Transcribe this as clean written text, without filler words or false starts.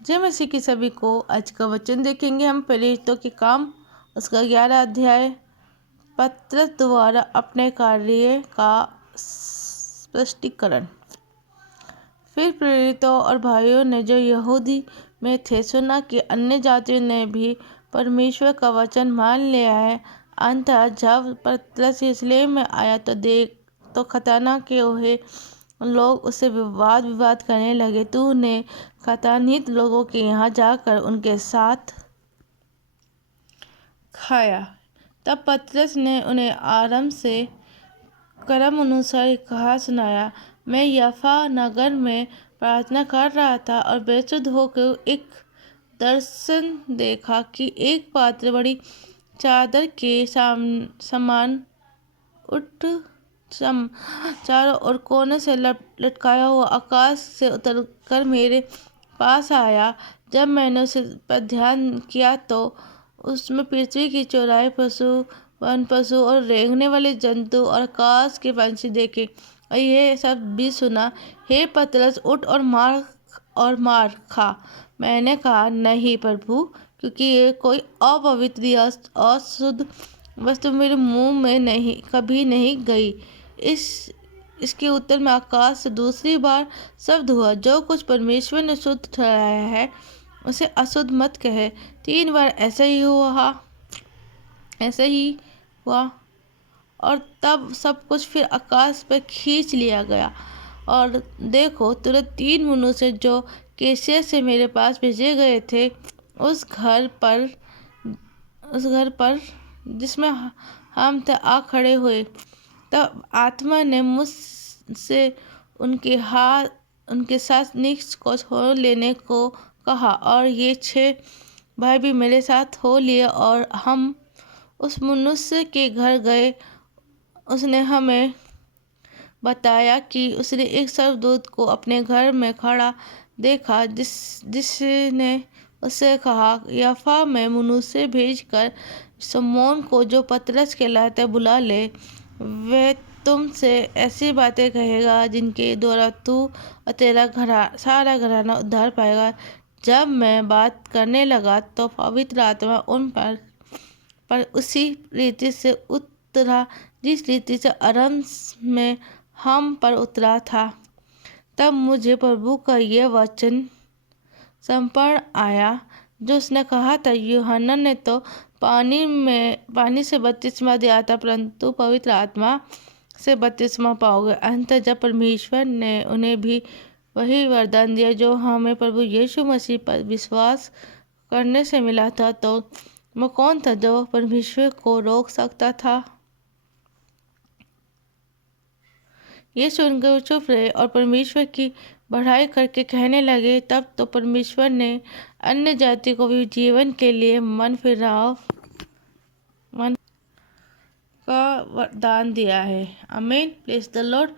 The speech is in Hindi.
जय मसीह की सभी को। आज का वचन देखेंगे हम प्रेरितों के काम उसका 11 अध्याय। पतरस द्वारा अपने कार्य का स्पष्टीकरण। फिर प्रेरितों और भाइयों ने जो यहूदी में थे सुना कि अन्य जातियों ने भी परमेश्वर का वचन मान लिया है। अंततः जब पतरस यरूशलेम में आया तो खतना के हुए लोग उससे विवाद करने लगे। तूने खतानित लोगों के यहाँ जाकर उनके साथ खाया। तब पतरस ने उन्हें आराम से क्रम अनुसार कहा सुनाया। मैं याफा नगर में प्रार्थना कर रहा था और बेसुध होकर एक दर्शन देखा कि एक पात्र बड़ी चादर के समान उठ चारों ओर कोने से लटकाया हुआ आकाश से उतरकर मेरे पास आया। जब मैंने उस पर ध्यान किया तो उसमें पृथ्वी की चौड़ाई, वन पशु और रेंगने वाले जंतु और आकाश के पंछी देखे और ये सब भी सुना। हे पतरस, उठ और मार खा। मैंने कहा, नहीं प्रभु, क्योंकि ये कोई अपवित्र या अशुद्ध वस्तु मेरे मुंह में कभी नहीं गई। इसके उत्तर में आकाश से दूसरी बार शब्द हुआ, जो कुछ परमेश्वर ने शुद्ध ठहराया है उसे अशुद्ध मत कहे। 3 बार ऐसा ही हुआ और तब सब कुछ फिर आकाश पर खींच लिया गया। और देखो, तुरंत 3 मनुष्य जो कैसरिया से मेरे पास भेजे गए थे उस घर पर जिसमें हम थे आ खड़े हुए। तब आत्मा ने मुझसे उनके साथ निक्स को हो लेने को कहा और ये 6 भाई भी मेरे साथ हो लिए और हम उस मनुष्य के घर गए। उसने हमें बताया कि उसने एक स्वर्गदूत को अपने घर में खड़ा देखा जिसने उससे कहा, याफा में मनुष्य भेजकर शमौन को, जो पतरस कहलाता है, बुला ले। वह तुमसे ऐसी बातें कहेगा जिनके द्वारा तू और तेरा सारा घराना उद्धार पाएगा। जब मैं बात करने लगा तो पवित्र आत्मा उन पर उसी रीति से उतरा जिस रीति से आरंभ में हम पर उतरा था। तब मुझे प्रभु का यह वचन संपूर्ण आया जो उसने कहा था, यूहन्ना ने तो पानी से बपतिस्मा दिया था, परंतु पवित्र आत्मा से बपतिस्मा पाओगे। अंततः जब परमेश्वर ने उन्हें भी वही वरदान दिया जो हमें प्रभु यीशु मसीह पर विश्वास करने से मिला था, तो वो कौन था जो परमेश्वर को रोक सकता था। ये सुनकर वो चुप रहे और परमेश्वर की बढ़ाई करके कहने लगे, तब तो परमेश्वर ने अन्य जाति को भी जीवन के लिए मन का वरदान दिया है। आमीन। Praise the Lord.